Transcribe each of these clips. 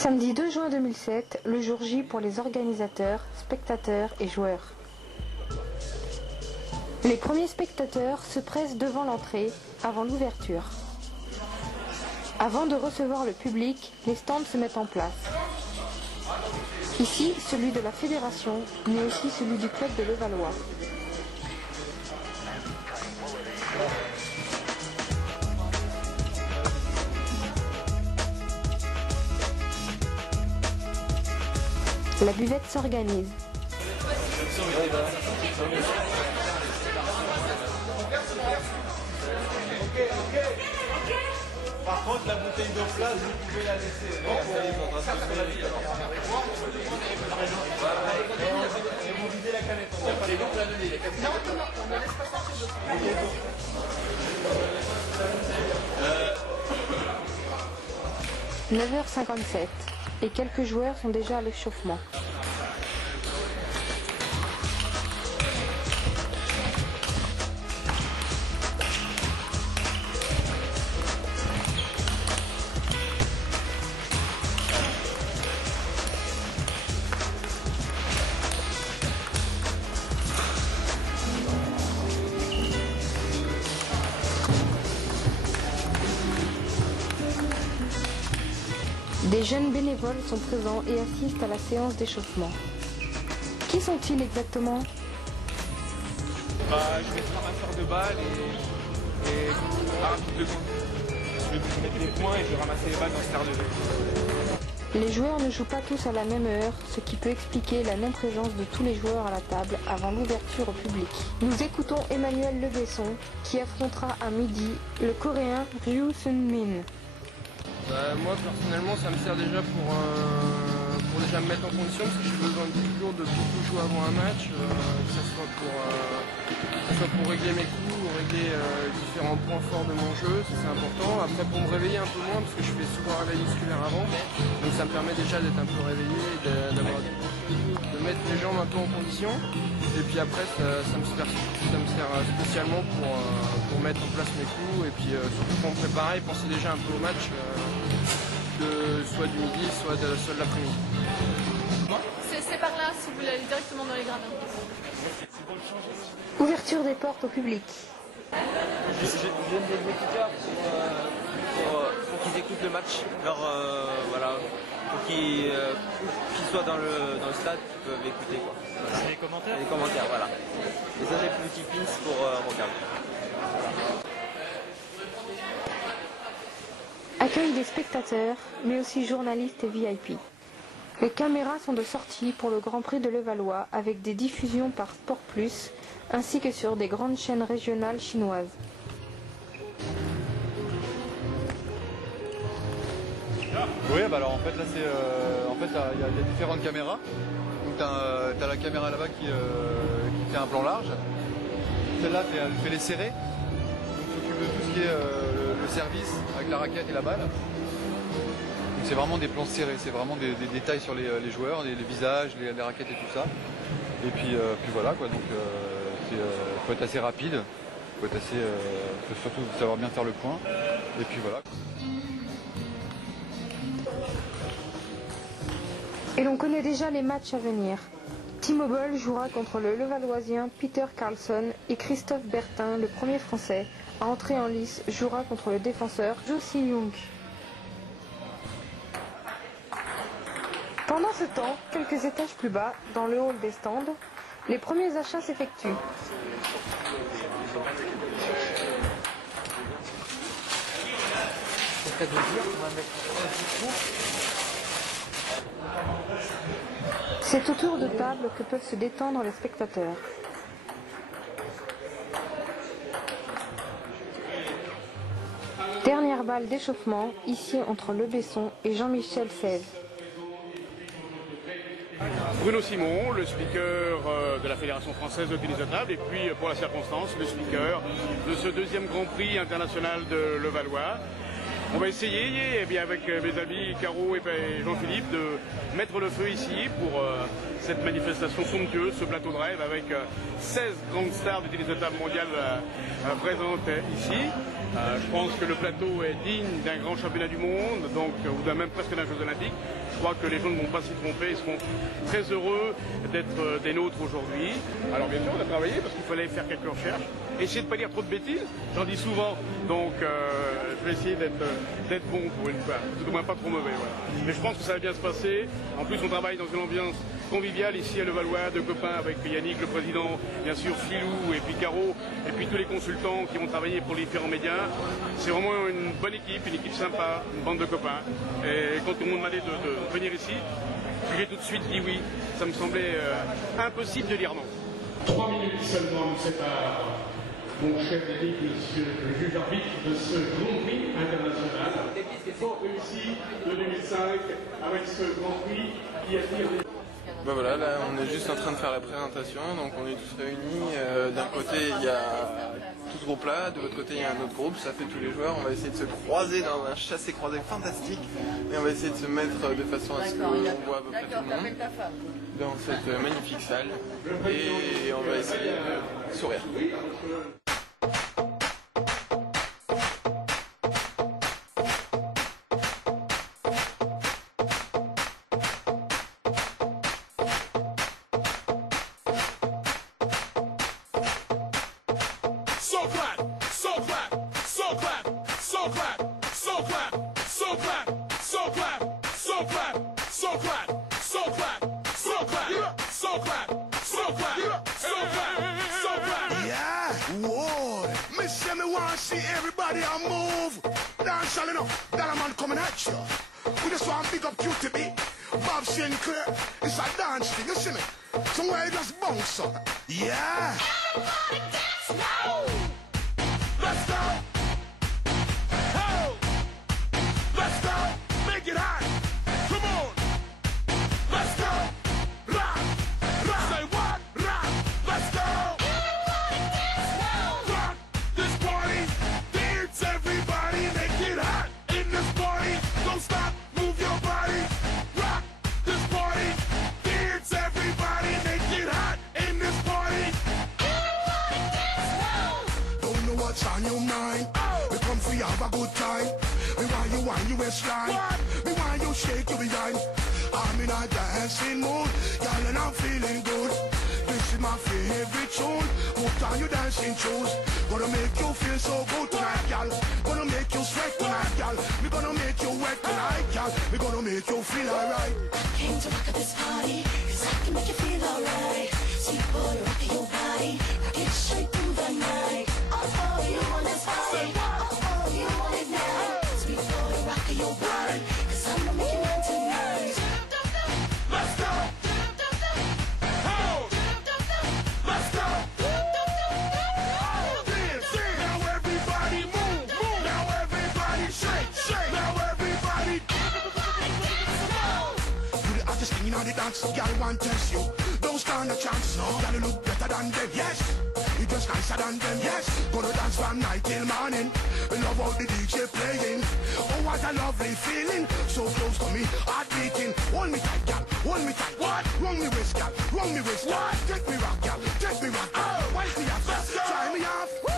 Samedi 2 juin 2007, le jour J pour les organisateurs, spectateurs et joueurs. Les premiers spectateurs se pressent devant l'entrée, avant l'ouverture. Avant de recevoir le public, les stands se mettent en place. Ici, celui de la fédération, mais aussi celui du club de Levallois. La buvette s'organise. Par contre, la bouteille d'eau plate, vous pouvez la laisser. Et vous videz la canette. On va pas les gens la donner. Non, on ne laisse pas sortir de 9h57 et quelques joueurs sont déjà à l'échauffement. Des jeunes bénévoles sont présents et assistent à la séance d'échauffement. Qui sont-ils exactement? Je vais être ramasseur de balles et arbitre de camp. Je vais mettre les points et je vais ramasser les balles dans ce quart de jeu. Les joueurs ne jouent pas tous à la même heure, ce qui peut expliquer la non-présence de tous les joueurs à la table avant l'ouverture au public. Nous écoutons Emmanuel Lebesson qui affrontera à midi le Coréen Ryu Sun-min. Moi personnellement ça me sert déjà pour déjà me mettre en condition parce que j'ai besoin toujours de beaucoup jouer avant un match, que ce soit pour régler mes coups, régler différents points forts de mon jeu, ça c'est important. Après pour me réveiller un peu moins parce que je fais souvent un réveil musculaire avant, donc ça me permet déjà d'être un peu réveillé, de mettre les jambes un peu en condition. Et puis après ça me sert spécialement pour mettre en place mes coups et puis surtout pour me préparer et penser déjà un peu au match. Soit du midi, soit de l'après-midi. C'est par là, si vous voulez aller directement dans les gradins. Ouverture des portes au public. Je viens des écouteurs pour qu'ils écoutent le match. Voilà, pour qu'ils soient dans le stade, qu'ils peuvent écouter. Quoi. Voilà. Les commentaires. Les commentaires, voilà. Et ça, j'ai plus de petits pins pour regarder. Accueil des spectateurs, mais aussi journalistes et VIP. Les caméras sont de sortie pour le Grand Prix de Levallois avec des diffusions par Sport Plus, ainsi que sur des grandes chaînes régionales chinoises. Oui, bah alors en fait là c'est il y a différentes caméras. Donc t'as la caméra là-bas qui fait un plan large. Celle-là elle fait les serrés. Donc s'occupe de tout ce qui est le service avec la raquette et la balle. Donc c'est vraiment des plans serrés, c'est vraiment des détails sur les joueurs, les visages, les raquettes et tout ça. Et puis voilà quoi, donc faut être assez rapide, faut surtout savoir bien faire le point. Et puis voilà. Et l'on connaît déjà les matchs à venir. T-Mobile jouera contre le Levalloisien Peter Carlson et Christophe Bertin, le premier français, à entrer en lice, jouera contre le défenseur Jo Si-young. Pendant ce temps, quelques étages plus bas, dans le hall des stands, les premiers achats s'effectuent. C'est autour de table que peuvent se détendre les spectateurs. Dernière balle d'échauffement, ici entre Lebesson et Jean-Michel Sèvres. Bruno Simon, le speaker de la Fédération française de tennis de table, et puis pour la circonstance, le speaker de ce deuxième Grand Prix international de Levallois. On va essayer, bien avec mes amis Caro et Jean-Philippe, de mettre le feu ici pour cette manifestation somptueuse, ce plateau de rêve avec 16 grandes stars du tennis de table mondial présentes ici. Je pense que le plateau est digne d'un grand championnat du monde, donc, ou même presque d'un Jeux Olympiques. Je crois que les gens ne vont pas s'y tromper, ils seront très heureux d'être des nôtres aujourd'hui. Alors bien sûr, on a travaillé parce qu'il fallait faire quelques recherches. Essayer de ne pas dire trop de bêtises, j'en dis souvent, donc je vais essayer d'être bon pour une fois, tout au moins pas trop mauvais. Voilà. Mais je pense que ça va bien se passer. En plus, on travaille dans une ambiance conviviale ici à Levallois, de copains avec Yannick, le président, bien sûr Philou et puis Caro, et puis tous les consultants qui vont travailler pour les différents médias. C'est vraiment une bonne équipe, une équipe sympa, une bande de copains. Et quand on m'a demandé de venir ici, j'ai tout de suite dit oui. Ça me semblait impossible de dire non. 3 minutes seulement nous séparent, mon cher Yannick, monsieur le juge arbitre de ce Grand Prix international. Fort réussi de 2005 avec ce Grand Prix qui attire des... Ben voilà, là on est juste en train de faire la présentation, donc on est tous réunis. D'un côté il y a tout ce groupe là, de l'autre côté il y a un autre groupe, ça fait tous les joueurs. On va essayer de se croiser dans un chassé-croisé fantastique et on va essayer de se mettre de façon à ce qu'on voit à peu près tout le monde dans cette magnifique salle et on va essayer de sourire. Yeah! Everybody dance now! Let's go! Oh! Let's go! Make it hot! Come on! Let's go! Rock! Rock! Say what? Rock! Let's go! Everybody dance now! Rock this party! Dance everybody! Make it hot in this party! Don't stop! Move your body! Rock this party! Dance everybody! Make it hot in this party! What's on your mind? We come for you, have a good time. We want you on your waistline. We want you shake your behind. I'm in a dancing mood, girl, and I'm feeling good. This is my favorite tune. Put on your dancing shoes. Gonna make you feel so good tonight, girl. Gonna make you sweat tonight, girl. We gonna make you wet tonight, girl. We gonna make you feel alright. I came to rock at this party, 'cause I can make you feel alright. Sweet boy, rock your body, rock it straight through the night. Oh, you want this party? Oh, you want it now? Sweet boy, rock your body, 'cause I'm gonna make you mine tonight. Let's go! Oh! Let's go! Dance, now everybody move, move. Now everybody shake, shake. Now everybody do the hottest thing in the dance. Girl, want test you. Don't stand a chance, no. Girl, you look better than them, yes. You just nicer than them, yes. Gonna dance from night till morning. We love all the DJ playing. Oh, what a lovely feeling. So close to me, heart beating. Hold me tight, girl, hold me tight. What? Wrong me waist, girl, wrong me waist. What? Take me rock, girl, take me rock. Oh, wipe me off, let's go. Try me off. Woo!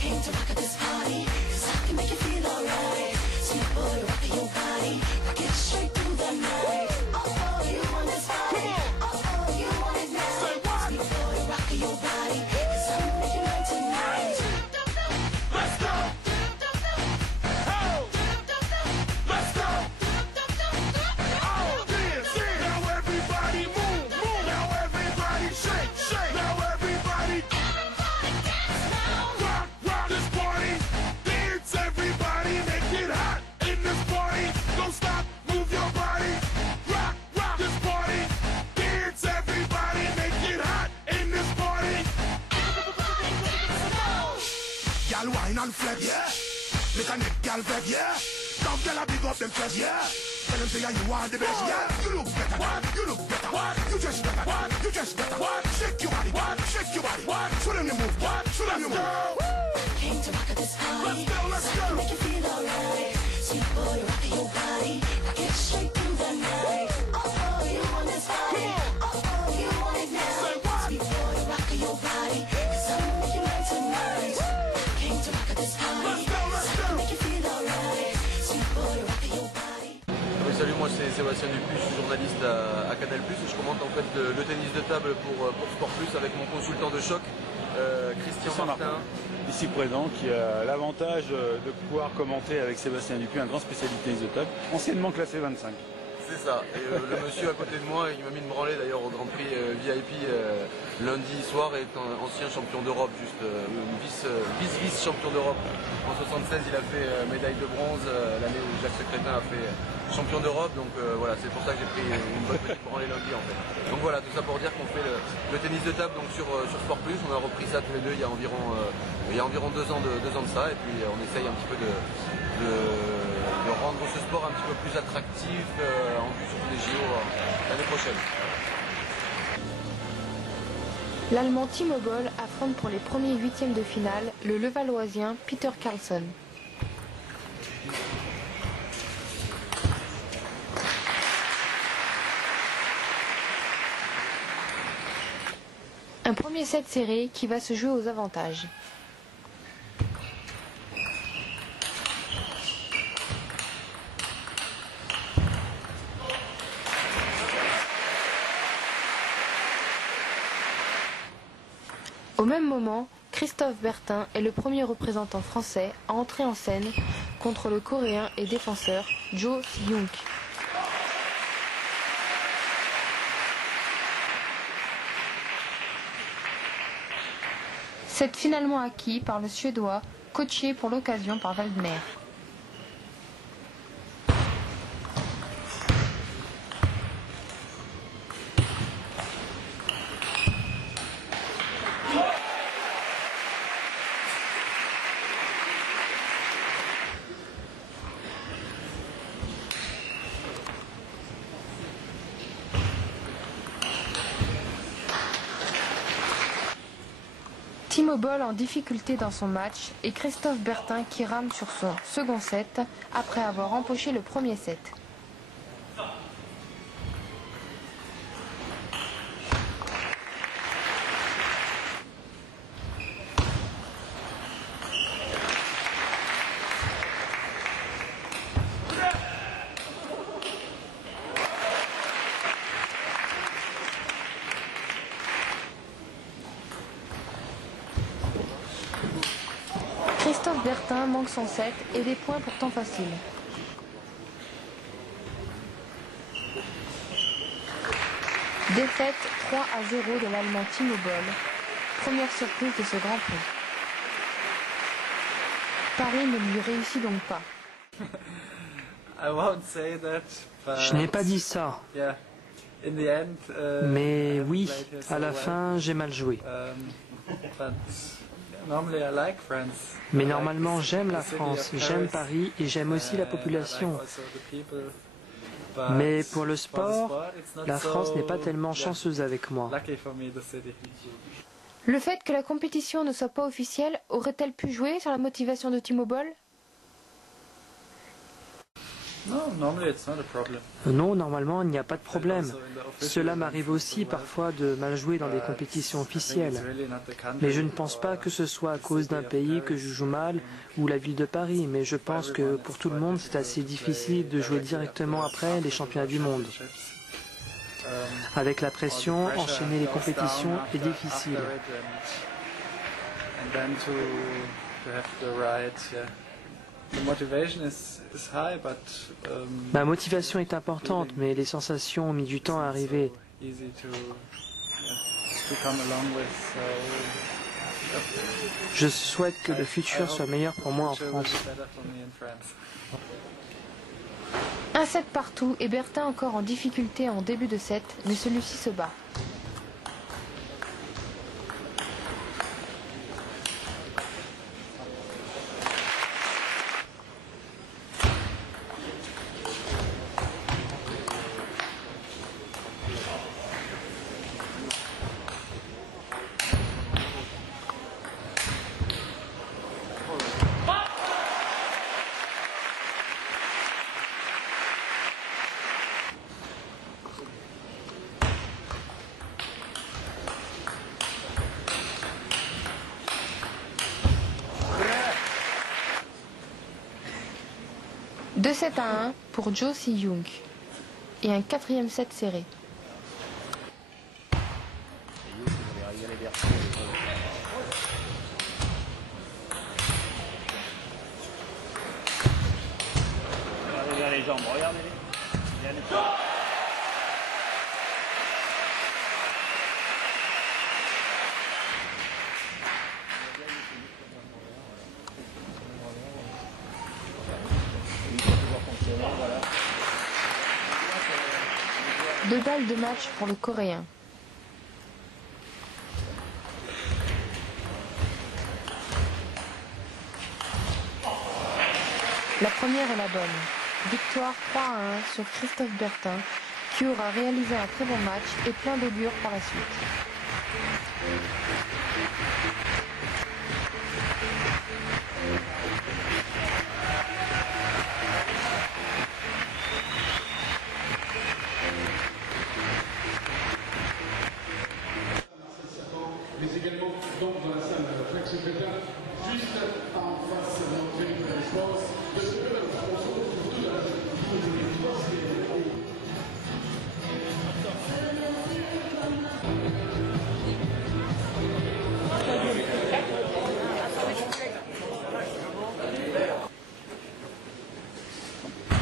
Came to rock at this party, 'cause I can make you feel alright. Sweet boy, rock your body, rock it straight through the night. Oh, you want this party? Oh, you want it now? Say what? Sweet boy, rock your body, 'cause I'm gonna make you mine tonight. Let's go! Oh! Let's go! Oh, dance, now everybody move, move. Now everybody shake, shake. Now everybody dance now. Rock, rock this party. Dance everybody, make it hot in this party. Don't stop, move your body. Rock, rock this party. Dance everybody, make it hot in this party. Y'all wine and flex, yeah. Make a neck, y'all vex, yeah. Some y'all big up them chest, yeah. Tell them say you are the best, yeah. You look better, what? You look better, what? You just better, what? You just better, what? Shake your body, what? Shake your body, what? Show them you move, what? Show them you move. Came to rock at this party. Let's go, let's go. Make you feel alright. Sweet Sébastien Dupuis, je suis journaliste à Canal+, et je commente en fait le tennis de table pour Sport Plus avec mon consultant de choc, Christian Martin. Ici présent, qui a l'avantage de pouvoir commenter avec Sébastien Dupuis, un grand spécialiste tennis de table, anciennement classé 25. C'est ça, et le monsieur à côté de moi, il m'a mis une branlée d'ailleurs au Grand Prix VIP lundi soir, est ancien champion d'Europe, vice-champion d'Europe. En 76, il a fait médaille de bronze, l'année où Jacques Secrétin a fait champion d'Europe, donc voilà, c'est pour ça que j'ai pris une bonne petite branlée lundi en fait. Donc voilà, tout ça pour dire qu'on fait le tennis de table donc sur Sport Plus, on a repris ça tous les deux il y a environ 2 ans de ça, et puis on essaye un petit peu de rendre ce sport un petit peu plus attractif en vue surtout des JO l'année prochaine. L'Allemand Timo Boll affronte pour les premiers huitièmes de finale le Levalloisien Peter Carlsson. Un premier set serré qui va se jouer aux avantages. Au même moment, Christophe Bertin est le premier représentant français à entrer en scène contre le Coréen et défenseur Jo Si-young. C'est finalement acquis par le Suédois, coaché pour l'occasion par Waldner. Timo Boll en difficulté dans son match et Christophe Bertin qui rame sur son second set après avoir empoché le premier set. Christophe Bertin manque son set et des points pourtant faciles. Défaite 3-0 de l'Allemand Timo Boll. Première surprise de ce Grand Prix. Paris ne lui réussit donc pas. Je n'ai pas dit ça. Mais oui, à la fin, j'ai mal joué. Mais normalement, j'aime la France, j'aime Paris et j'aime aussi la population. Mais pour le sport, la France n'est pas tellement chanceuse avec moi. Le fait que la compétition ne soit pas officielle aurait-elle pu jouer sur la motivation de Timo Boll ? Non, normalement, il n'y a pas de problème. Cela m'arrive aussi parfois de mal jouer dans des compétitions officielles. Mais je ne pense pas que ce soit à cause d'un pays que je joue mal ou la ville de Paris. Mais je pense que pour tout le monde, c'est assez difficile de jouer directement après les championnats du monde. Avec la pression, enchaîner les compétitions est difficile. Ma motivation est importante, mais les sensations ont mis du temps à arriver. Je souhaite que le futur soit meilleur pour moi en France. Un set partout et Bertin encore en difficulté en début de set, mais celui-ci se bat. De 7-1 pour Jo Si-young. et un 4e set serré. Regardez les jambes, regardez-les. Deux balles de match pour le Coréen. La première est la bonne. Victoire 3-1 sur Christophe Bertin, qui aura réalisé un très bon match et plein d'augure par la suite. Mais également donc dans la salle Flex Secrétaire, juste en face de l'entrée du Palais des Sports, de ce que on se retrouve de la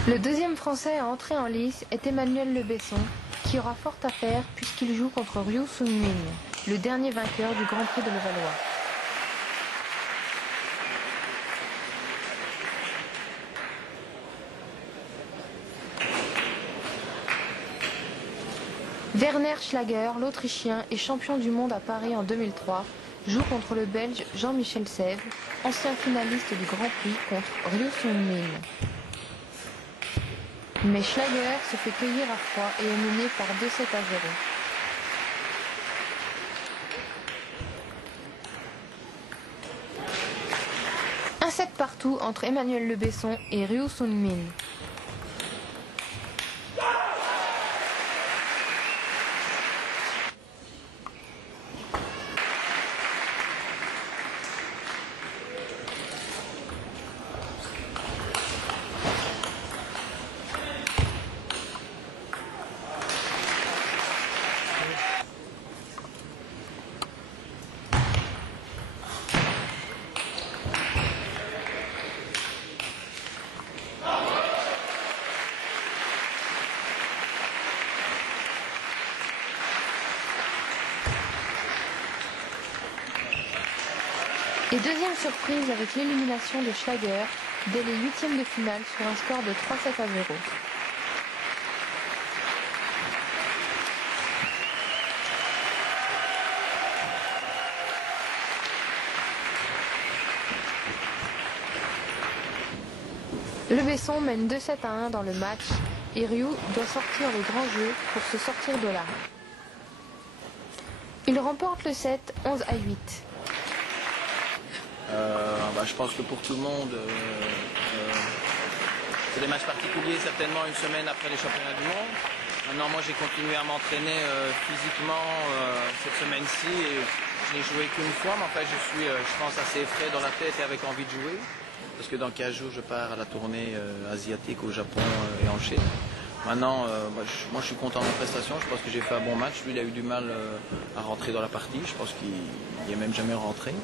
Le deuxième Français à entrer en lice est Emmanuel Le Besson, qui aura fort à faire puisqu'il joue contre Ryu Sung-min, le dernier vainqueur du Grand Prix de Levallois. Werner Schlager, l'Autrichien et champion du monde à Paris en 2003, joue contre le Belge Jean-Michel Sèvres, ancien finaliste du Grand Prix contre Ryu Sung-min. Mais Schlager se fait cueillir à froid et est mené par 2-7-0. Un set partout entre Emmanuel Le Besson et Ryu Sung-min. Et deuxième surprise avec l'élimination de Schlager dès les huitièmes de finale sur un score de 3-7-0. Le Besson mène 2-7-1 dans le match et Ryu doit sortir le grand jeu pour se sortir de là. Il remporte le set 11-8. Je pense que pour tout le monde, c'est des matchs particuliers, certainement une semaine après les championnats du monde. Maintenant, moi, j'ai continué à m'entraîner physiquement cette semaine-ci et je n'ai joué qu'une fois, mais enfin, je suis, je pense, assez frais dans la tête et avec envie de jouer. Parce que dans 15 jours, je pars à la tournée asiatique au Japon et en Chine. Maintenant, moi je suis content de ma prestation, je pense que j'ai fait un bon match. Lui, il a eu du mal à rentrer dans la partie, je pense qu'il n'est même jamais rentré.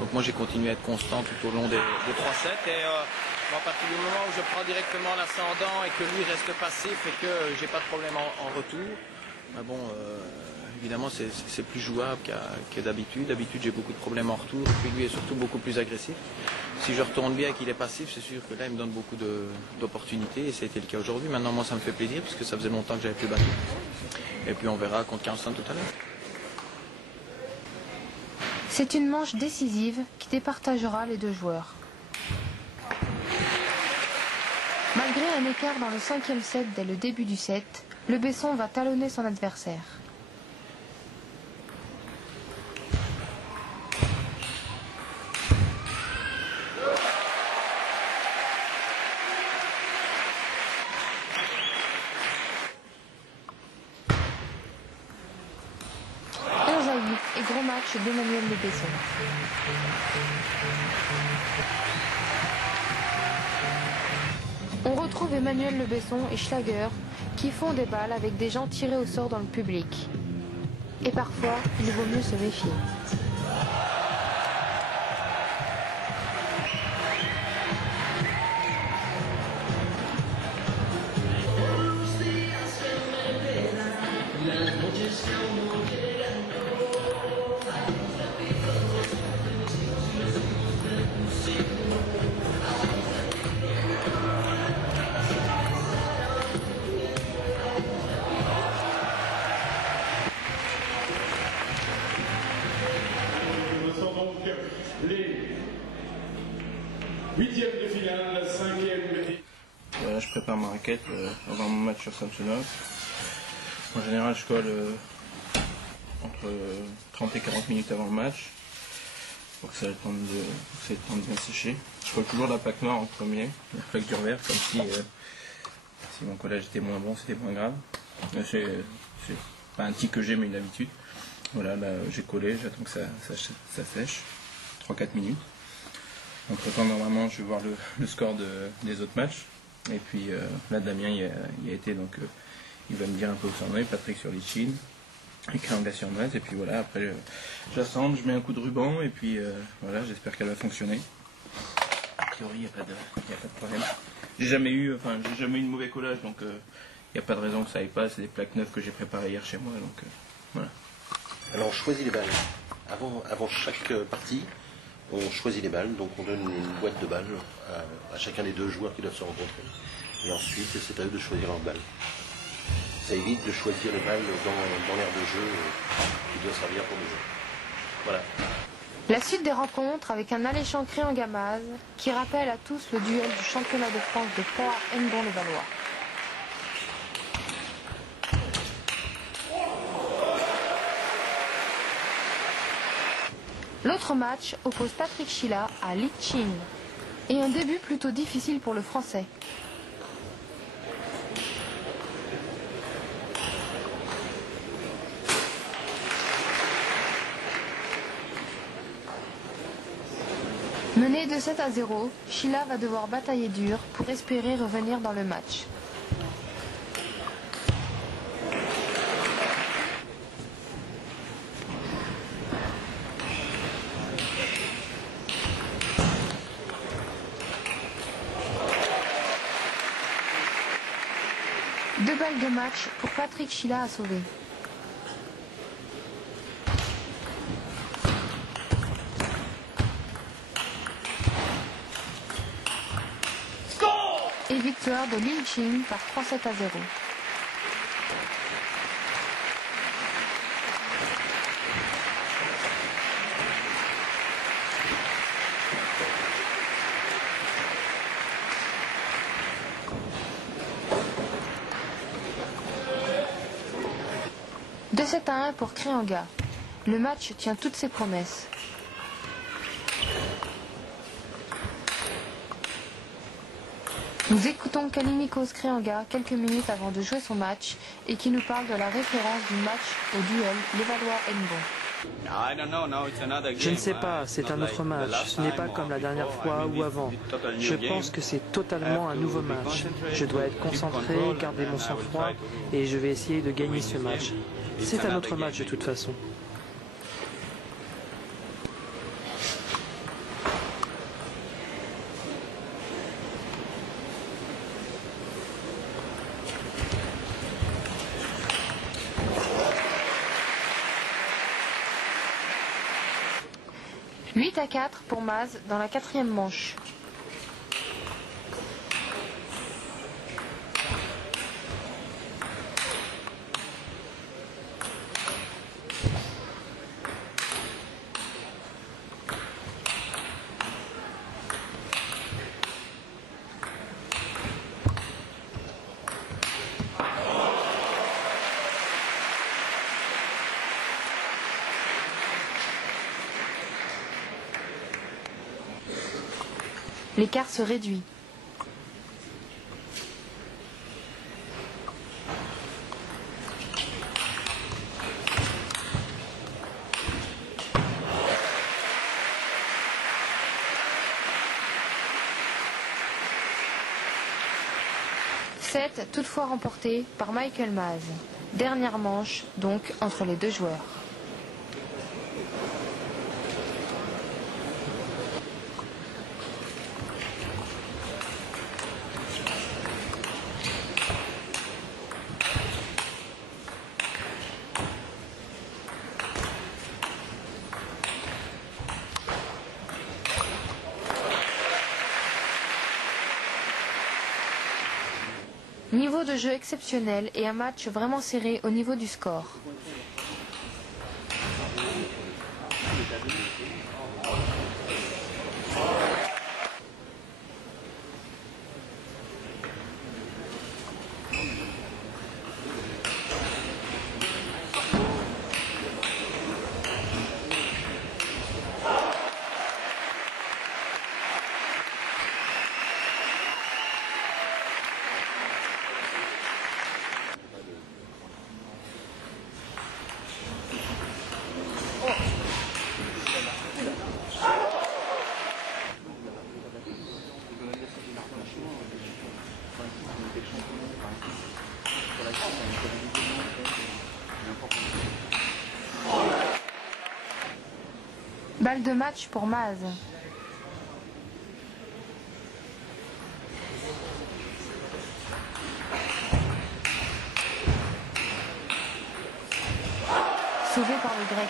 Donc moi j'ai continué à être constant tout au long des 3 sets. Et à partir du moment où je prends directement l'ascendant et que lui reste passif et que j'ai pas de problème en retour, évidemment c'est plus jouable que d'habitude. D'habitude j'ai beaucoup de problèmes en retour, et puis lui est surtout beaucoup plus agressif. Si je retourne bien et qu'il est passif, c'est sûr que là il me donne beaucoup d'opportunités et ça a été le cas aujourd'hui. Maintenant moi ça me fait plaisir parce que ça faisait longtemps que j'avais plus battu. Et puis on verra contre Carlson tout à l'heure. C'est une manche décisive qui départagera les deux joueurs. Malgré un écart dans le 5e set dès le début du set, Le Besson va talonner son adversaire. Et gros match d'Emmanuel Le Besson. On retrouve Emmanuel Le Besson et Schlager qui font des balles avec des gens tirés au sort dans le public. Et parfois, il vaut mieux se méfier. Huitième de finale, cinquième. Voilà, je prépare ma raquette avant mon match sur Samsonov. En général, je colle entre 30 et 40 minutes avant le match pour que ça ait le temps de bien sécher. Je colle toujours la plaque noire en premier, la plaque d'Urvers, comme si mon collage était moins bon, c'était moins grave. C'est pas un tic que j'ai, mais une habitude. Voilà, là j'ai collé, j'attends que ça sèche, 3-4 minutes. Entre temps, normalement, je vais voir le score des autres matchs. Et puis là, Damien y a été, donc il va me dire un peu où ça en est. Patrick sur Litchin, et Créanga sur Noise. Et puis voilà, après, j'assemble, je mets un coup de ruban. Et puis voilà, j'espère qu'elle va fonctionner. A priori, il n'y a pas de problème. J'ai jamais eu de mauvais collage, donc il n'y a pas de raison que ça aille pas. C'est des plaques neuves que j'ai préparées hier chez moi. Donc voilà. Alors, on choisit les balles. Avant chaque partie, on choisit les balles, donc on donne une boîte de balles à chacun des deux joueurs qui doivent se rencontrer. Et ensuite, c'est à eux de choisir leurs balles. Ça évite de choisir les balles dans l'aire de jeu qui doit servir pour le jeu. Voilà. La suite des rencontres avec un alléchant Créangamaz qui rappelle à tous le duel du championnat de France de poids Hennebont-les-Valois. L'autre match oppose Patrick Chila à Litchin. Et un début plutôt difficile pour le Français. Mené de 7-0, Chila va devoir batailler dur pour espérer revenir dans le match. Deux balles de match pour Patrick Chila à sauver. Et victoire de Litchin par 3-7-0. De 7-1 pour Créanga. Le match tient toutes ses promesses. Nous écoutons Kalimikos Créanga quelques minutes avant de jouer son match et qui nous parle de la référence du match au duel Levallois-Hennebont. Je ne sais pas, c'est un autre match. Ce n'est pas comme la dernière fois ou avant. Je pense que c'est totalement un nouveau match. Je dois être concentré, garder mon sang-froid et je vais essayer de gagner ce match. C'est un autre match de toute façon. « 8-4 pour Maz dans la quatrième manche. L'écart se réduit. 9-7, toutefois remporté par Michael Maz. Dernière manche, donc, entre les deux joueurs. Niveau de jeu exceptionnel et un match vraiment serré au niveau du score. Balle de match pour Maz. Sauvé par le Grec.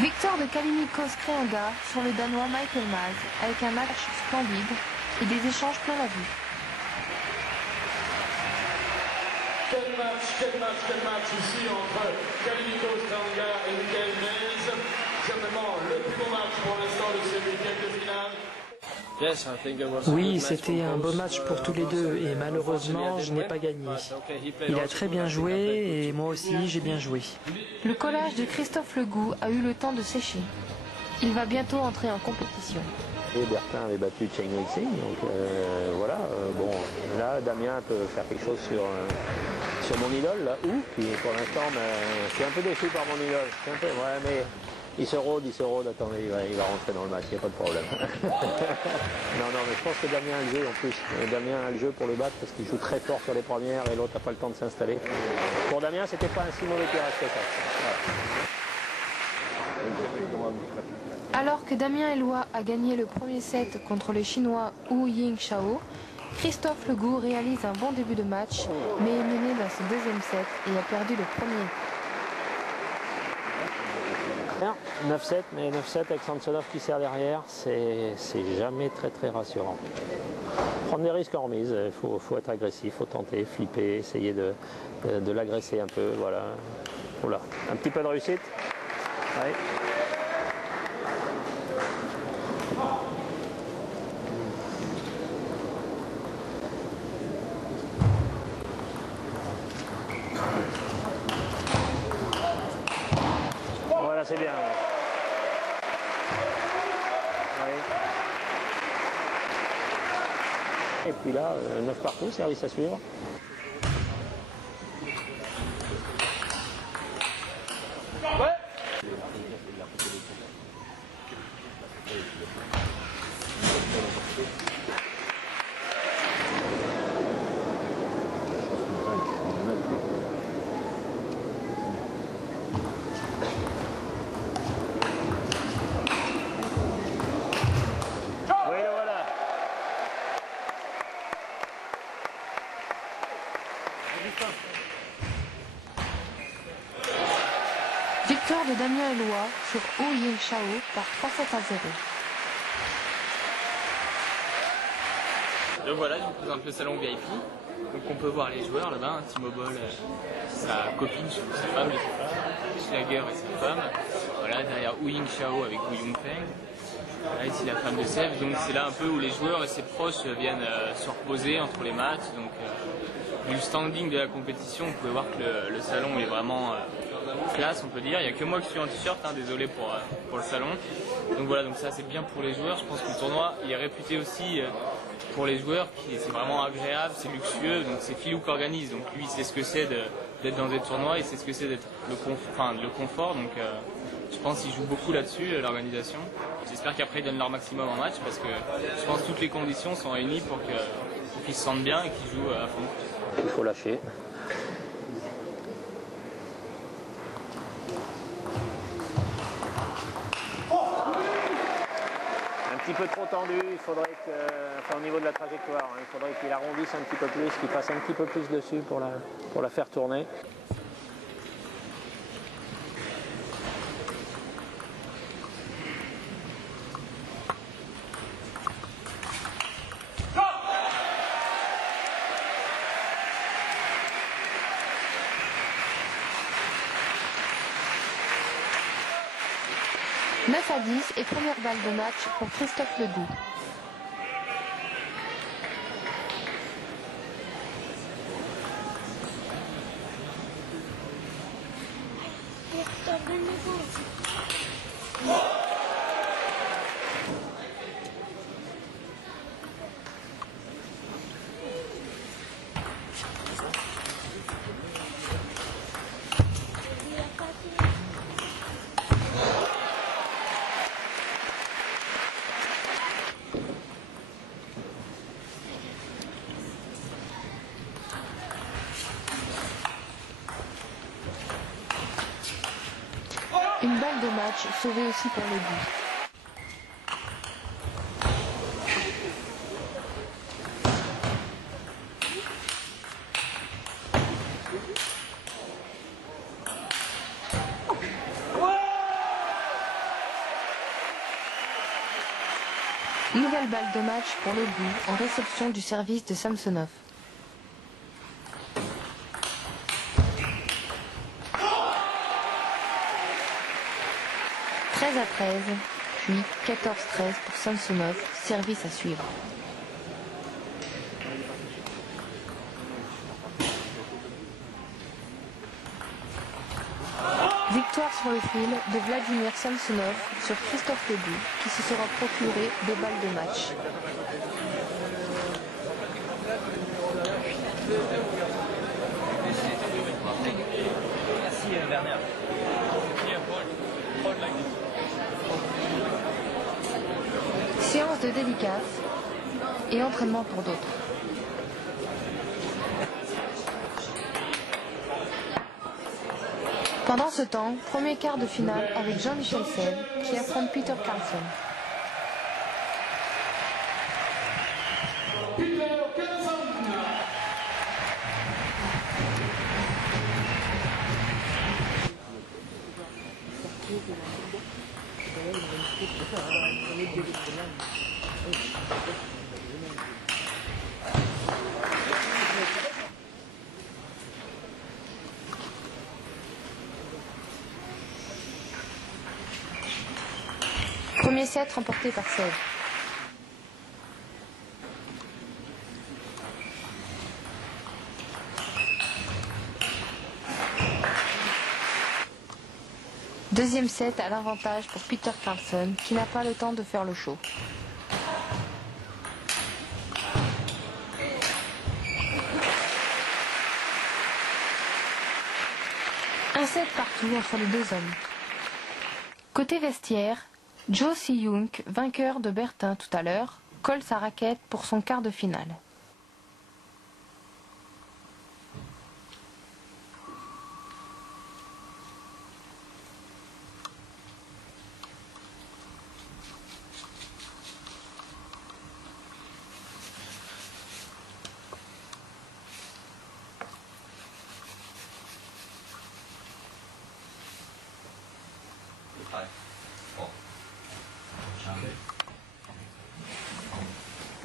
Victoire de Kallinikos Kreanga sur le Danois Michael Maz avec un match splendide et des échanges plein la vue. Quel match ici entre Kallinikos Kreanga et Michael Maz. Certainement le plus beau match pour l'instant de ces huitièmes de finale. Oui, c'était un beau match pour tous les deux et malheureusement, je n'ai pas gagné. Il a très bien joué et moi aussi, j'ai bien joué. Le collage de Christophe Legout a eu le temps de sécher. Il va bientôt entrer en compétition. Et Bertin avait battu Cheng Wei-Xing, donc voilà. Bon, là, Damien peut faire quelque chose sur mon idole, là, qui pour l'instant, je suis un peu déçu par mon idole. Ouais, mais il se rôde, attendez, il va rentrer dans le match, il n'y a pas de problème. non, mais je pense que Damien a le jeu en plus. Damien a le jeu pour le battre parce qu'il joue très fort sur les premières et l'autre n'a pas le temps de s'installer. Pour Damien, c'était pas un si mauvais tirage que ça. Voilà. Alors que Damien Eloi a gagné le premier set contre le Chinois Wu Yingxiao, Christophe Legout réalise un bon début de match, mais est mené dans ce deuxième set et a perdu le premier. 9-7, mais 9-7 avec Samsonov qui sert derrière, c'est jamais très rassurant. Prendre des risques en remise, il faut être agressif, il faut tenter, flipper, essayer de l'agresser un peu, voilà. Oula, un petit peu de réussite. Ouais. Voilà, c'est bien. Oui. Et puis là, 9 partout, service à suivre. Ouais. Victoire de Damien Eloi sur Wu Yingxiao par 3-7 à 0. Donc voilà, je vous présente le salon VIP. Donc on peut voir les joueurs là-bas, T-Mobile, sa copine, sa femme, Schlager et sa femme. Voilà, derrière Wu Yingxiao avec Wu Yongfeng. Voilà, ici la femme de Sèvres. Donc c'est là un peu où les joueurs et ses proches viennent se reposer entre les matchs. Donc vu le standing de la compétition, vous pouvez voir que le salon est vraiment classe, on peut dire. Il n'y a que moi qui suis en t-shirt, hein, désolé pour le salon. Donc voilà, donc ça c'est bien pour les joueurs. Je pense que le tournoi il est réputé aussi pour les joueurs, c'est vraiment agréable, c'est luxueux, donc c'est Philou qui organise. Donc lui, il sait ce que c'est d'être dans des tournois, il sait ce que c'est d'être le confort. Donc je pense qu'ils jouent beaucoup là-dessus, l'organisation. J'espère qu'après ils donnent leur maximum en match parce que je pense que toutes les conditions sont réunies pour qu'ils se sentent bien et qu'ils jouent à fond. Il faut lâcher. Un petit peu trop tendu, il faudrait que, enfin, au niveau de la trajectoire, il faudrait qu'il arrondisse un petit peu plus, qu'il passe un petit peu plus dessus pour la faire tourner. « 9 à 10 et première balle de match pour Christophe Ledoux. Une balle de match sauvée aussi pour Ledoux. Nouvelle balle de match pour Ledoux en réception du service de Samsonov. À 13, puis 14-13 pour Samsonov, service à suivre. Victoire sur le fil de Vladimir Samsonov sur Christophe Ledoux, qui se sera procuré 2 balles de match. Merci Bernard. Séance de dédicace et entraînement pour d'autres. Pendant ce temps, premier quart de finale avec Jean-Michel Sèvres qui affronte Peter Carlson. Premier set remporté par Sèvres. Deuxième set à l'avantage pour Peter Carlson qui n'a pas le temps de faire le show. Un set partout entre les deux hommes. Côté vestiaire, Jo Si-young, vainqueur de Bertin tout à l'heure, colle sa raquette pour son quart de finale.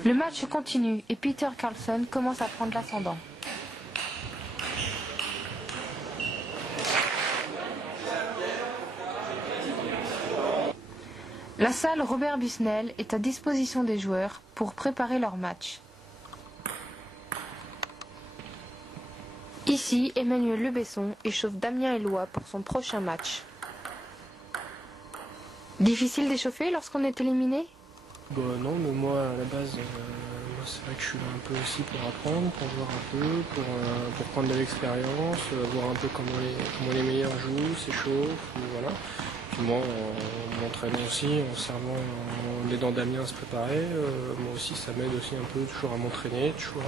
Le match continue et Peter Carlson commence à prendre l'ascendant. La salle Robert Busnel est à disposition des joueurs pour préparer leur match. Ici, Emmanuel Lebesson échauffe Damien Eloi pour son prochain match. Difficile d'échauffer lorsqu'on est éliminé ? Bah non, mais moi à la base, c'est vrai que je suis là un peu aussi pour apprendre, pour voir un peu, pour prendre de l'expérience, voir un peu comment les meilleurs jouent, s'échauffent, voilà. Puis moi, en m'entraînant aussi, en servant, en aidant Damien à se préparer, moi aussi ça m'aide aussi un peu toujours à m'entraîner, toujours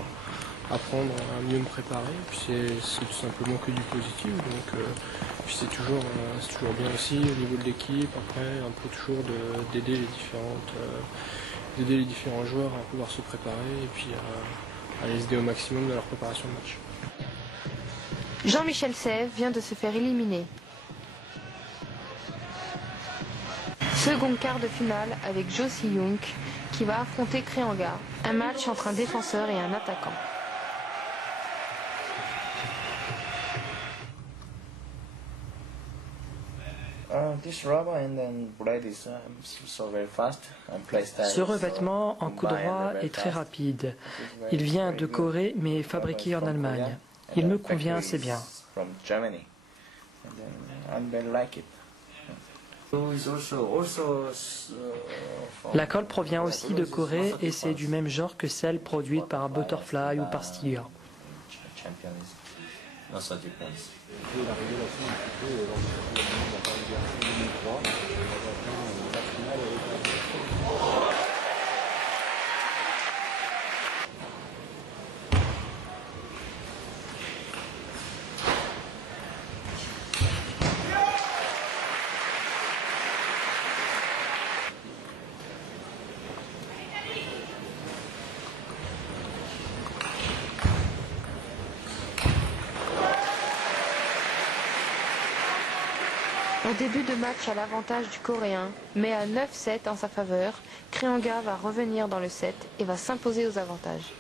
à apprendre à mieux me préparer. Puis c'est tout simplement que du positif, donc puis c'est toujours bien aussi au niveau de l'équipe, après un peu toujours d'aider les différents joueurs à pouvoir se préparer et puis à les aider au maximum dans leur préparation de match. Jean-Michel Sèvres vient de se faire éliminer. Second quart de finale avec Jo Si-young qui va affronter Krianga, un match entre un défenseur et un attaquant. Ce revêtement en coup droit est très rapide. Il vient de Corée mais est fabriqué en Allemagne. Il me convient assez bien. La colle provient aussi de Corée et c'est du même genre que celle produite par Butterfly ou par Stiger. Au début de match à l'avantage du Coréen, mais à 9-7 en sa faveur, Krianga va revenir dans le set et va s'imposer aux avantages.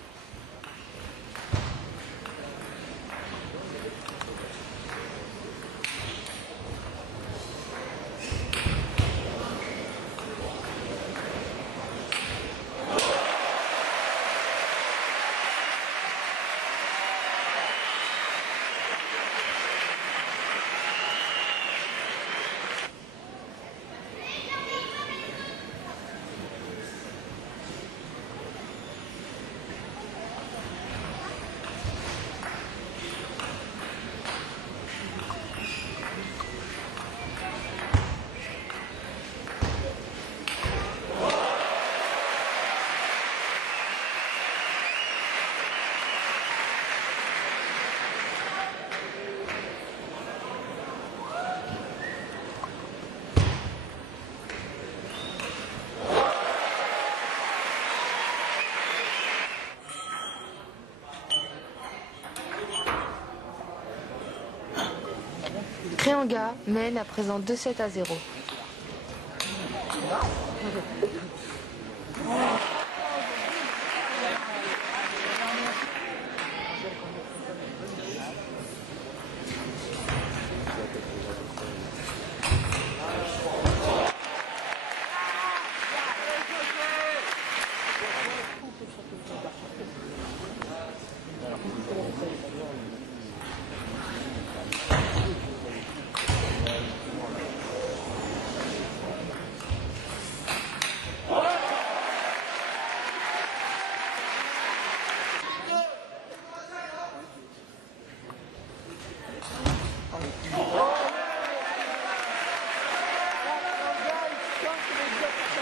Krianga mène à présent 2-7-0.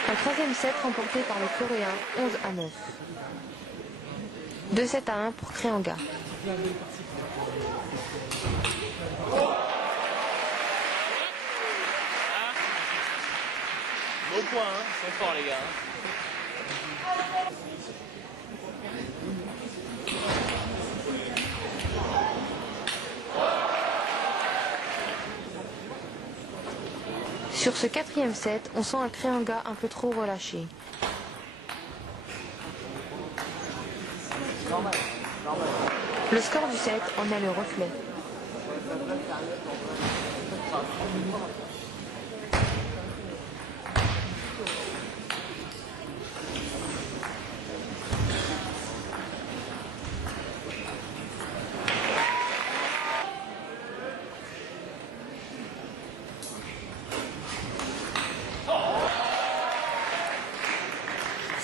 Un troisième set remporté par le Coréen 11-9. 2-7-1 pour Krianga. Beau point, hein, ils sont forts les gars. Sur ce quatrième set, on sent un Krianga un peu trop relâché. Le score du set en est le reflet.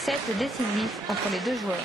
Set décisif entre les deux joueurs.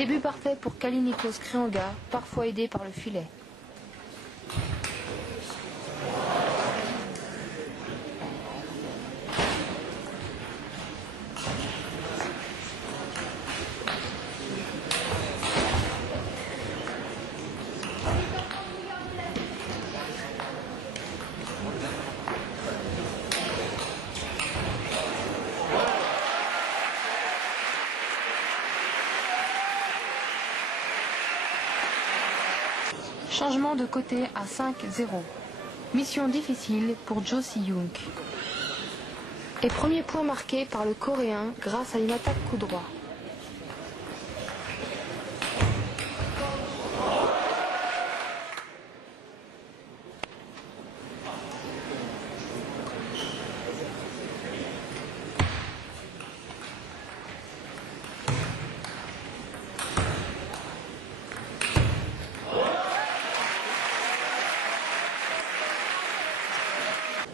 Début parfait pour Kalynnikos Krianga, parfois aidé par le filet. Changement de côté à 5-0. Mission difficile pour Jo Si-young. Et premier point marqué par le Coréen grâce à une attaque coup droit.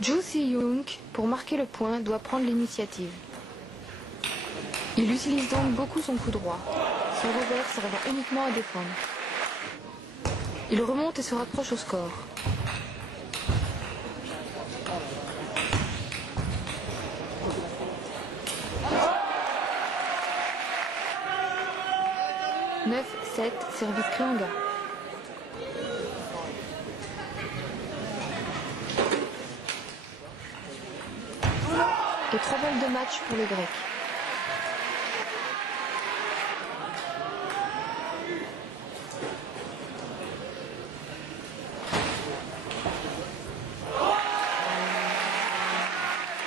Jo Si-young, pour marquer le point, doit prendre l'initiative. Il utilise donc beaucoup son coup droit. Son revers servant uniquement à défendre. Il remonte et se rapproche au score. « 9-7, service Krianga. Et 3 balles de match pour le Grec.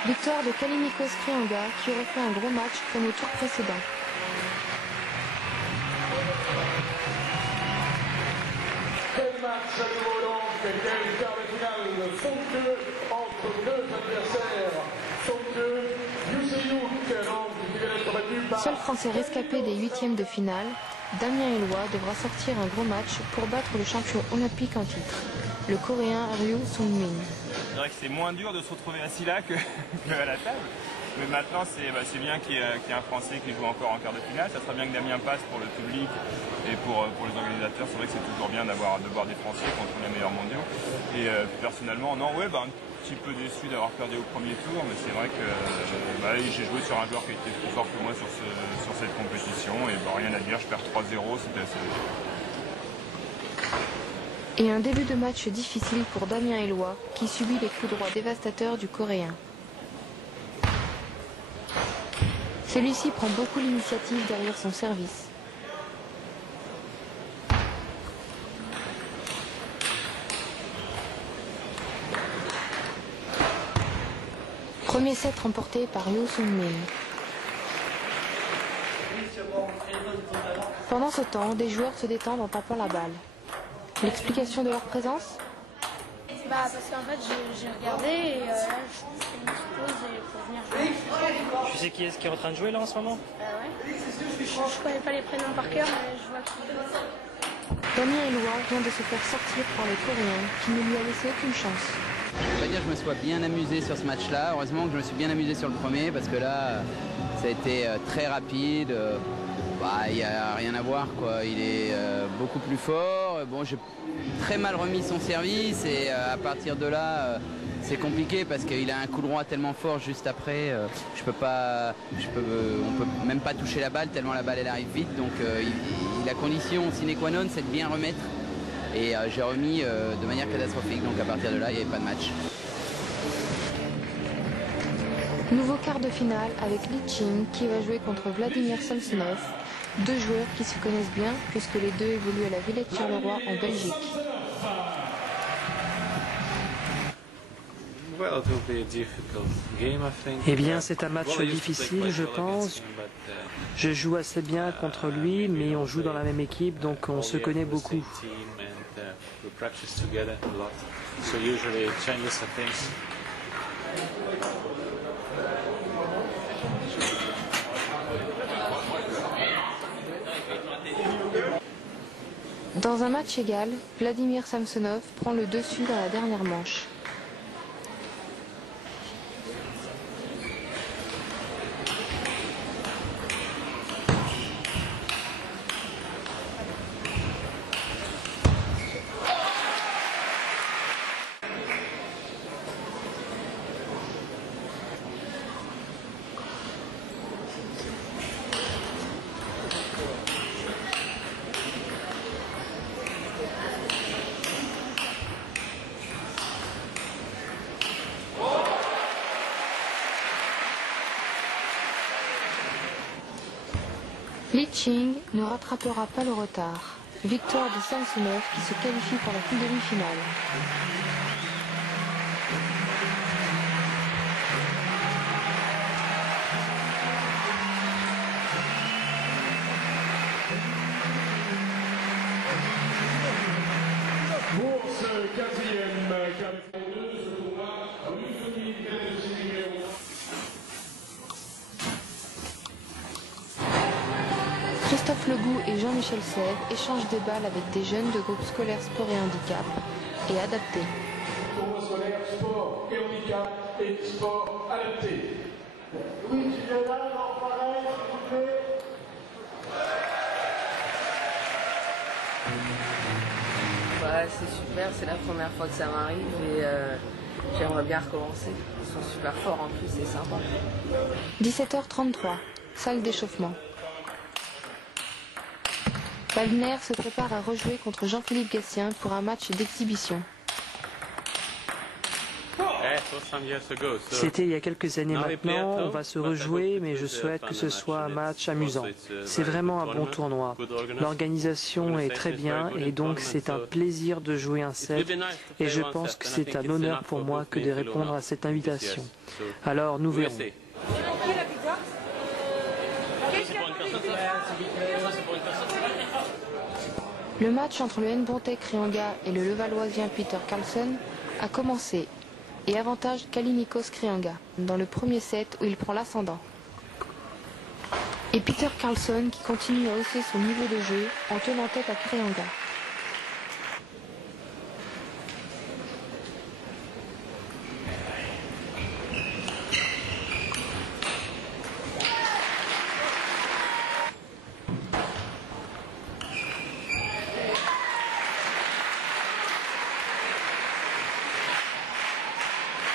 Victoire de Kalynnikos Krianga qui aurait fait un gros match comme au tour précédent. Quel match à nouveau donc, quel quart de finale somptueux entre deux adversaires somptueux. Yoo Se-young, donc, qui vient d'être battu par... Seul Français rescapé des huitièmes de finale, Damien Eloi devra sortir un gros match pour battre le champion olympique en titre, le Coréen Ryu Sung-min. C'est vrai que c'est moins dur de se retrouver assis là que à la table. Mais maintenant, c'est bien qu'il y ait un Français qui joue encore en quart de finale. Ça serait bien que Damien passe pour le public et pour les organisateurs. C'est vrai que c'est toujours bien de voir des Français contre les meilleurs mondiaux. Et personnellement, non, ouais, un petit peu déçu d'avoir perdu au premier tour. Mais c'est vrai que j'ai joué sur un joueur qui était plus fort que moi sur cette compétition. Et rien à dire, je perds 3-0, c'était assez... Et un début de match difficile pour Damien Eloi, qui subit les coups droits dévastateurs du Coréen. Celui-ci prend beaucoup l'initiative derrière son service. Premier set remporté par Ryu Sung-min. Pendant ce temps, des joueurs se détendent en tapant la balle. L'explication de leur présence ? Parce qu'en fait j'ai regardé et là je fais une petite pause pour venir jouer. Tu sais qui est-ce qui est en train de jouer là en ce moment ? Ouais. Je connais pas les prénoms par cœur mais je vois qui. Damien Eloi vient de se faire sortir par le Coréen qui ne lui a laissé aucune chance. Je ne peux pas dire que je me sois bien amusé sur ce match-là. Heureusement que je me suis bien amusé sur le premier parce que là ça a été très rapide. Il n'y a rien à voir, quoi. Il est beaucoup plus fort. Bon, j'ai très mal remis son service et à partir de là, c'est compliqué parce qu'il a un coup droit tellement fort juste après. On peut même pas toucher la balle tellement la balle elle arrive vite. Donc la condition sine qua non, c'est de bien remettre. Et j'ai remis de manière catastrophique. Donc à partir de là, il n'y avait pas de match. Nouveau quart de finale avec Lee Ching qui va jouer contre Vladimir Samsonov. Deux joueurs qui se connaissent bien puisque les deux évoluent à la Villette-sur-le-Roi en Belgique. Eh bien, c'est un match difficile, je pense. Je joue assez bien contre lui, mais on joue dans la même équipe, donc on se connaît beaucoup. Dans un match égal, Vladimir Samsonov prend le dessus dans la dernière manche. Li Qing ne rattrapera pas le retard. Victoire de Samsonov qui se qualifie pour la demi-finale. Pour ce 15e quart de finale de ce tournoi, Russoni, tête de série numéro 1. Christophe Legout et Jean-Michel Sèvres échangent des balles avec des jeunes de groupe scolaire sport et handicap et adapté. Tournoi scolaire, sport et handicap et sport adapté. Oui, tu viens là, alors pareil, s'il vous plaît. Ouais, c'est super, c'est la première fois que ça m'arrive et j'aimerais bien recommencer. Ils sont super forts en plus, c'est sympa. 17h33, salle d'échauffement. Wagner se prépare à rejouer contre Jean-Philippe Gatien pour un match d'exhibition. C'était il y a quelques années maintenant, on va se rejouer, mais je souhaite que ce soit un match amusant. C'est vraiment un bon tournoi. L'organisation est très bien et donc c'est un plaisir de jouer un set et je pense que c'est un honneur pour moi que de répondre à cette invitation. Alors nous verrons. Le match entre le Nbontais Krianga et le Levalloisien Peter Carlson a commencé et avantage Kallinikos Krianga dans le premier set où il prend l'ascendant. Et Peter Carlson qui continue à hausser son niveau de jeu en tenant tête à Krianga.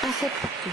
Un set partout.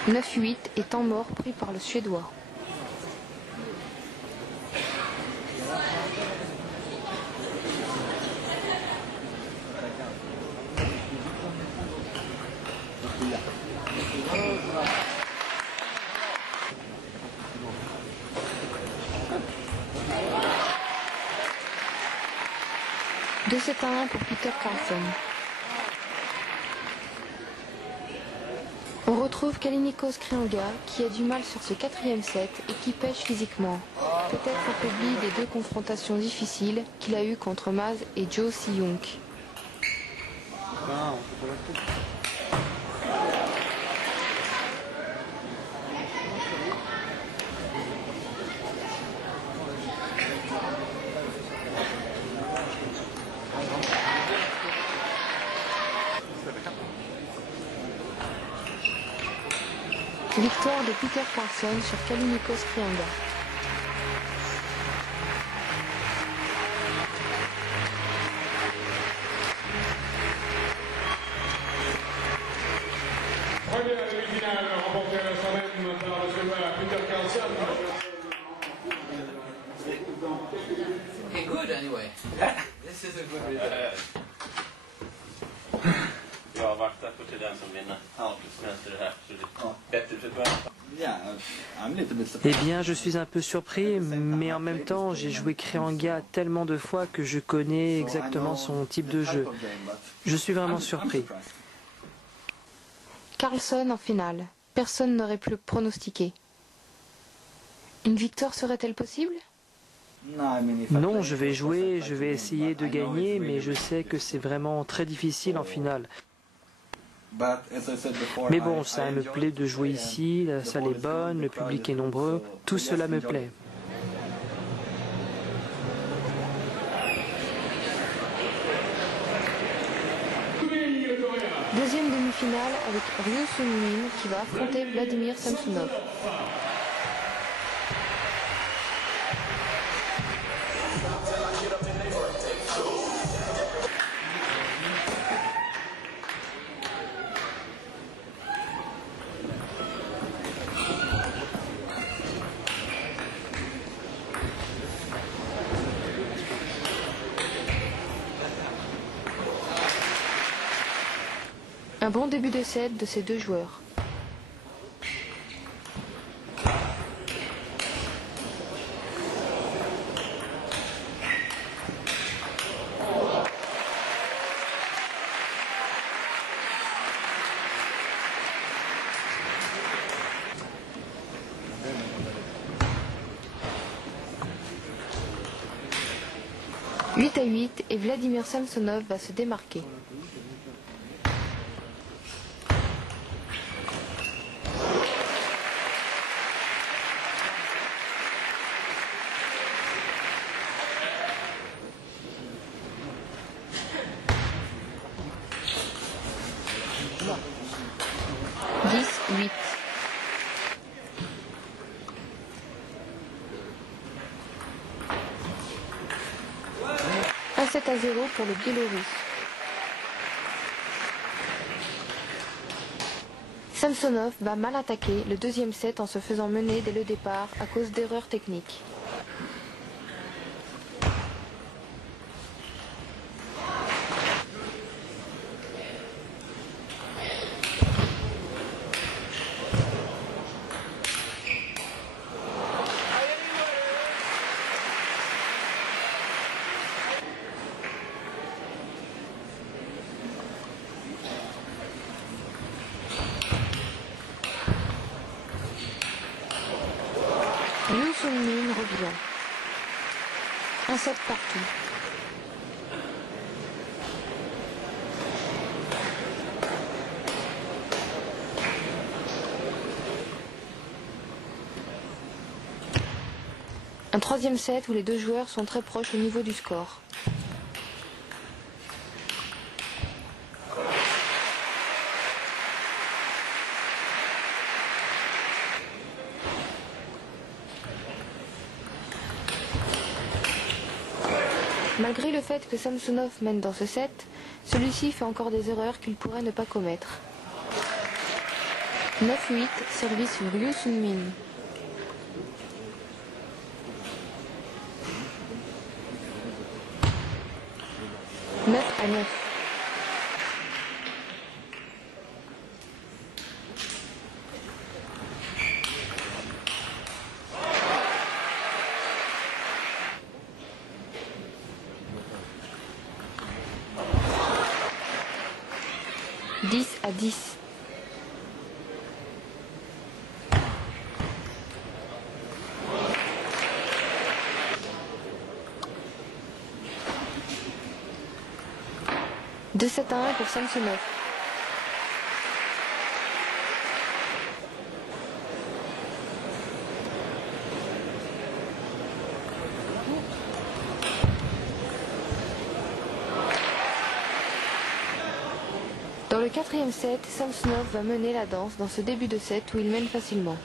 « 9-8 et temps mort pris par le Suédois. « 2-7-1 pour Peter Carlson. On retrouve Kallinikos Krianga qui a du mal sur ce quatrième set et qui pêche physiquement. Peut-être affaibli des deux confrontations difficiles qu'il a eues contre Maz et Joe Si-young. Victoire de Peter Carlson sur Kallinikos Krianga. Première demi-finale remportée à la semaine par le Suédois Peter Carlson. Okay, good anyway. This is a good result. Jag vaktar på till den som vinner. Ja, vänster det här. Så det är bättre för början. Eh bien, je suis un peu surpris, mais en même temps, j'ai joué Krianga tellement de fois que je connais exactement son type de jeu. Je suis vraiment surpris. Carlson en finale. Personne n'aurait pu le pronostiquer. Une victoire serait-elle possible ? Non, je vais jouer, je vais essayer de gagner, mais je sais que c'est vraiment très difficile en finale. Mais bon, ça me plaît de jouer ici, la salle est bonne, le public est nombreux, tout cela me plaît. Deuxième demi-finale avec Ryu Sun-min qui va affronter Vladimir Samsonov. Un bon début de set de ces deux joueurs. « 8-8 et Vladimir Samsonov va se démarquer. Un 7-0 pour le Biélorusse. Samsonov va mal attaquer le deuxième set en se faisant mener dès le départ à cause d'erreurs techniques. Ryu Sun-min revient. Un set partout. Un troisième set où les deux joueurs sont très proches au niveau du score. Malgré le fait que Samsonov mène dans ce set, celui-ci fait encore des erreurs qu'il pourrait ne pas commettre. 9-8, service sur Ryu Sun-min. « 9-9. « 10-10. » De 7-1 pour Samsonov. Dans le quatrième set, Samsonov va mener la danse dans ce début de set où il mène facilement.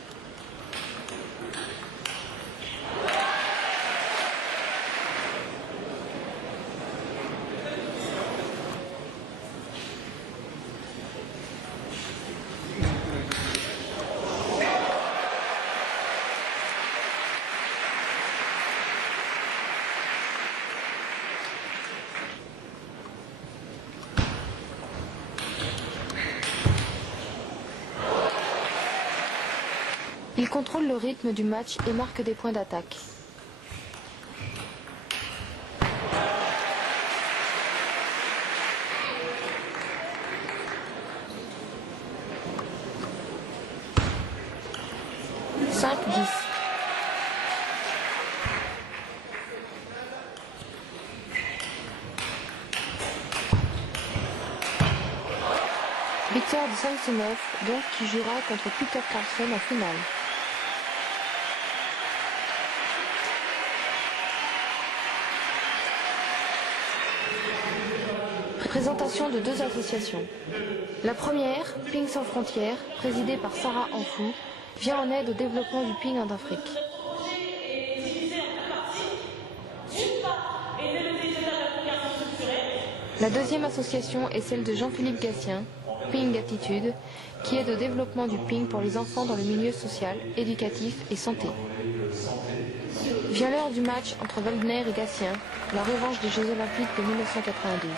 Il contrôle le rythme du match et marque des points d'attaque. « 5-10. » Victoire de Samsonov, donc qui jouera contre Peter Carlson en finale. Présentation de deux associations. La première, Ping Sans Frontières, présidée par Sarah Anfou, vient en aide au développement du ping en Afrique. La deuxième association est celle de Jean-Philippe Gatien, Ping Attitude, qui aide au développement du ping pour les enfants dans le milieu social, éducatif et santé. Vient l'heure du match entre Waldner et Gatien, la revanche des Jeux Olympiques de 1992.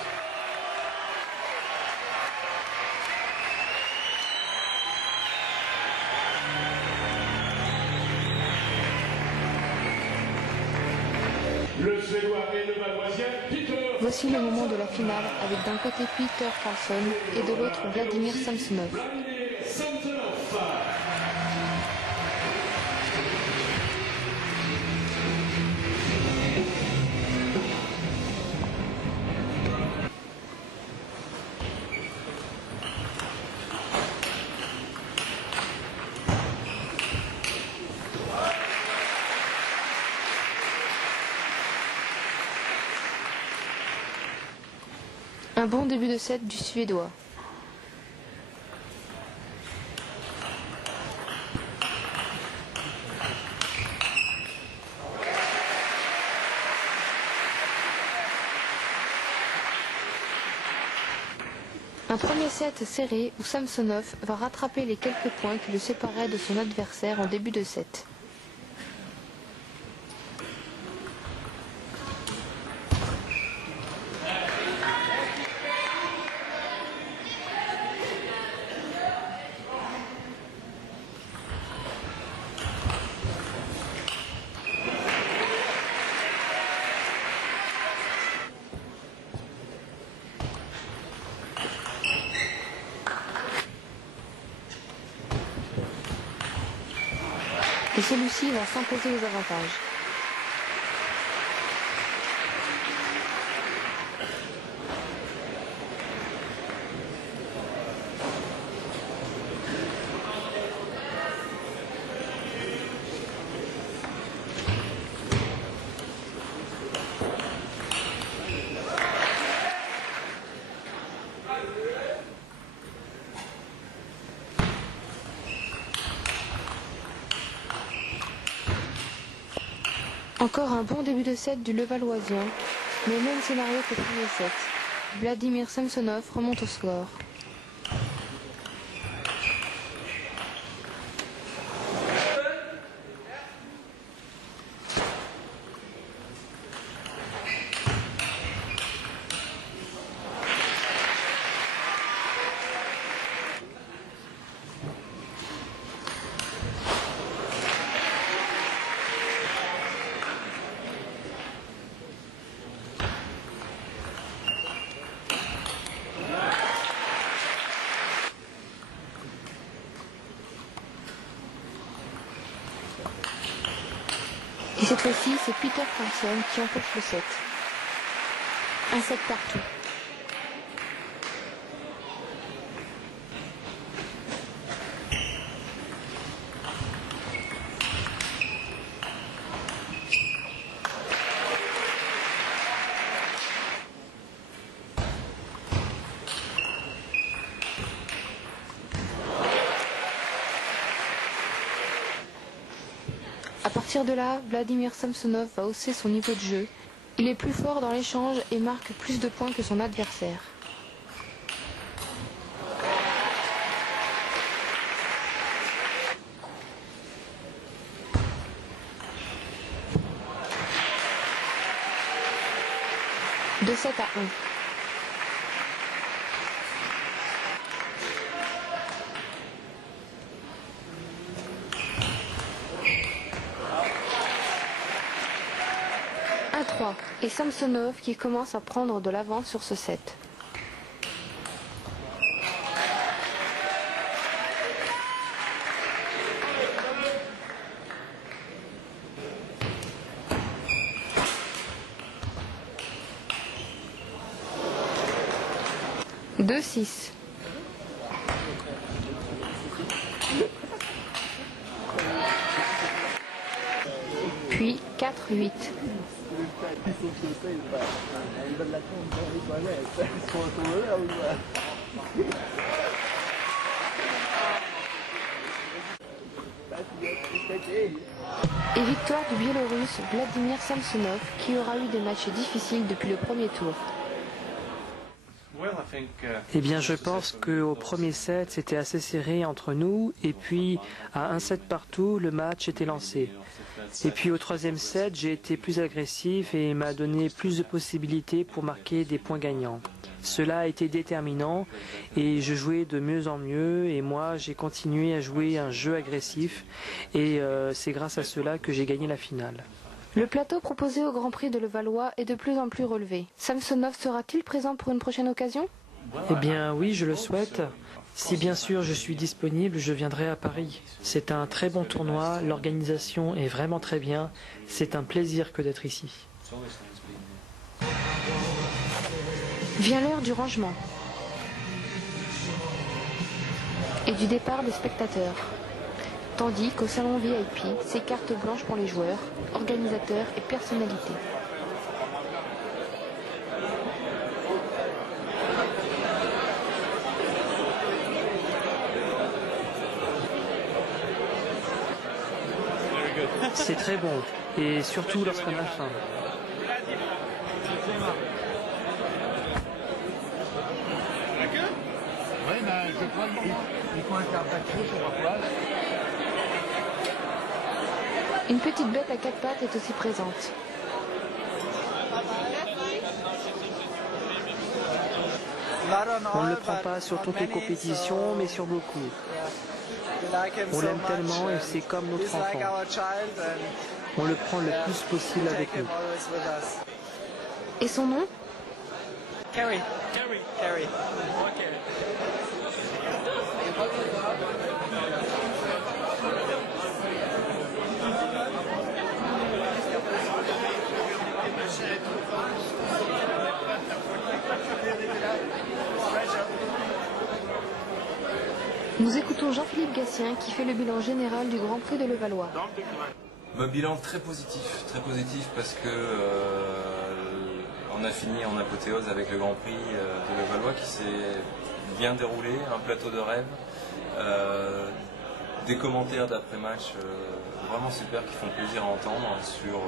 Le Suédois et le Valoisien, Peter. Voici le moment de la finale avec d'un côté Peter Carlson et de l'autre Vladimir Samsonov. Un bon début de set du Suédois. Un premier set serré où Samsonov va rattraper les quelques points qui le séparaient de son adversaire en début de set. Et celui-ci va s'imposer aux avantages. Encore un bon début de set du Levalloisien, mais même scénario que le premier set. Vladimir Samsonov remonte au score. Et cette fois-ci, c'est Peter Carlson qui emporte le set. Un set partout. À partir de là, Vladimir Samsonov va hausser son niveau de jeu. Il est plus fort dans l'échange et marque plus de points que son adversaire. De 7 à 1. Et Samsonov qui commence à prendre de l'avance sur ce set. « 2-6 ». 4-8. Et victoire du Biélorusse Vladimir Samsonov qui aura eu des matchs difficiles depuis le premier tour. Eh bien, je pense qu'au premier set, c'était assez serré entre nous. Et puis, à un set partout, le match était lancé. Et puis, au troisième set, j'ai été plus agressif et il m'a donné plus de possibilités pour marquer des points gagnants. Cela a été déterminant et je jouais de mieux en mieux. Et moi, j'ai continué à jouer un jeu agressif. Et c'est grâce à cela que j'ai gagné la finale. Le plateau proposé au Grand Prix de Levallois est de plus en plus relevé. Samsonov sera-t-il présent pour une prochaine occasion? Eh bien oui, je le souhaite. Si bien sûr je suis disponible, je viendrai à Paris. C'est un très bon tournoi, l'organisation est vraiment très bien. C'est un plaisir que d'être ici. Vient l'heure du rangement et du départ des spectateurs. Tandis qu'au salon VIP, c'est carte blanche pour les joueurs, organisateurs et personnalités. C'est très bon, et surtout lorsqu'on a faim. Oui, mais je crois qu'il faut interpréter sur la poêle. Une petite bête à 4 pattes est aussi présente. On ne le prend pas sur toutes les compétitions, mais sur beaucoup. On l'aime tellement et c'est comme notre enfant. On le prend le plus possible avec nous. Et son nom? Carrie. Nous écoutons Jean-Philippe Gatien qui fait le bilan général du Grand Prix de Levallois. Bilan très positif parce que on a fini en apothéose avec le Grand Prix de Levallois qui s'est bien déroulé, un plateau de rêve, des commentaires d'après-match vraiment super qui font plaisir à entendre sur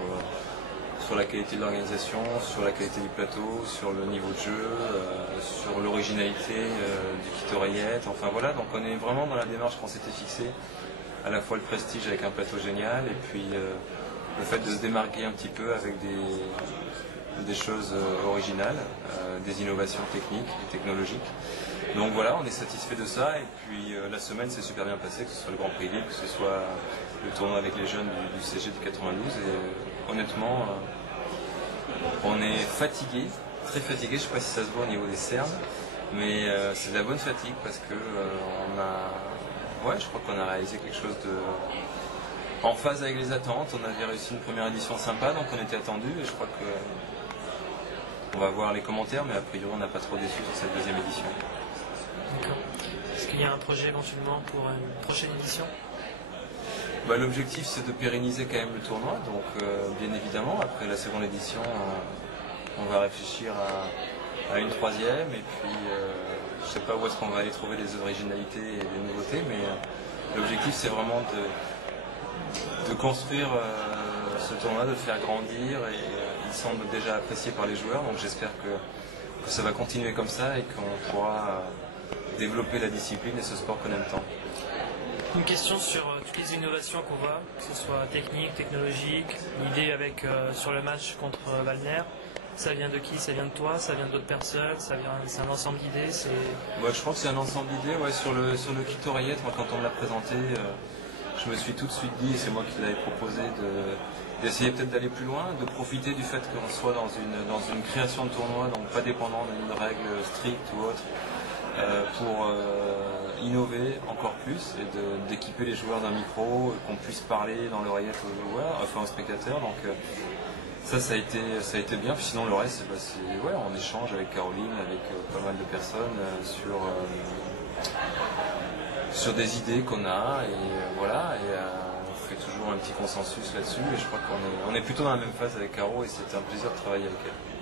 la qualité de l'organisation, sur la qualité du plateau, sur le niveau de jeu, sur l'originalité du kit oreillette, enfin voilà, donc on est vraiment dans la démarche qu'on s'était fixée, à la fois le prestige avec un plateau génial et puis le fait de se démarquer un petit peu avec des choses originales, des innovations techniques et technologiques. Donc voilà, on est satisfait de ça et puis la semaine s'est super bien passée, que ce soit le Grand Prix Libre, que ce soit le tournoi avec les jeunes du CG du 92 et honnêtement on est fatigué, très fatigué, je ne sais pas si ça se voit au niveau des cernes, mais c'est de la bonne fatigue parce que je crois qu'on a réalisé quelque chose en phase avec les attentes. On avait réussi une première édition sympa, donc on était attendu et je crois que on va voir les commentaires, mais a priori on n'a pas trop déçu sur cette deuxième édition. D'accord. Est-ce qu'il y a un projet éventuellement pour une prochaine édition? L'objectif c'est de pérenniser quand même le tournoi, donc bien évidemment après la seconde édition on va réfléchir à une troisième et puis je ne sais pas où est-ce qu'on va aller trouver des originalités et des nouveautés, mais l'objectif c'est vraiment de construire ce tournoi, de le faire grandir et il semble déjà apprécié par les joueurs, donc j'espère que ça va continuer comme ça et qu'on pourra développer la discipline et ce sport qu'on aime tant. Une question sur toutes les innovations qu'on voit, que ce soit technique, technologique, l'idée sur le match contre Valner. Ça vient de qui? Ça vient de toi? Ça vient d'autres personnes? C'est un ensemble d'idées? Je crois que c'est un ensemble d'idées. Sur le kit oreillette, moi, quand on me l'a présenté, je me suis tout de suite dit, et c'est moi qui l'avais proposé, d'essayer peut-être d'aller plus loin, de profiter du fait qu'on soit dans une création de tournoi, donc pas dépendant d'une règle stricte ou autre, pour innover encore plus et d'équiper les joueurs d'un micro, qu'on puisse parler dans l'oreillette aux joueurs, enfin aux spectateurs. Donc ça a été bien. Puis sinon le reste, on échange avec Caroline, avec pas mal de personnes sur des idées qu'on a et voilà. Et fait toujours un petit consensus là-dessus et je crois qu'on est plutôt dans la même phase avec Caro et c'était un plaisir de travailler avec elle.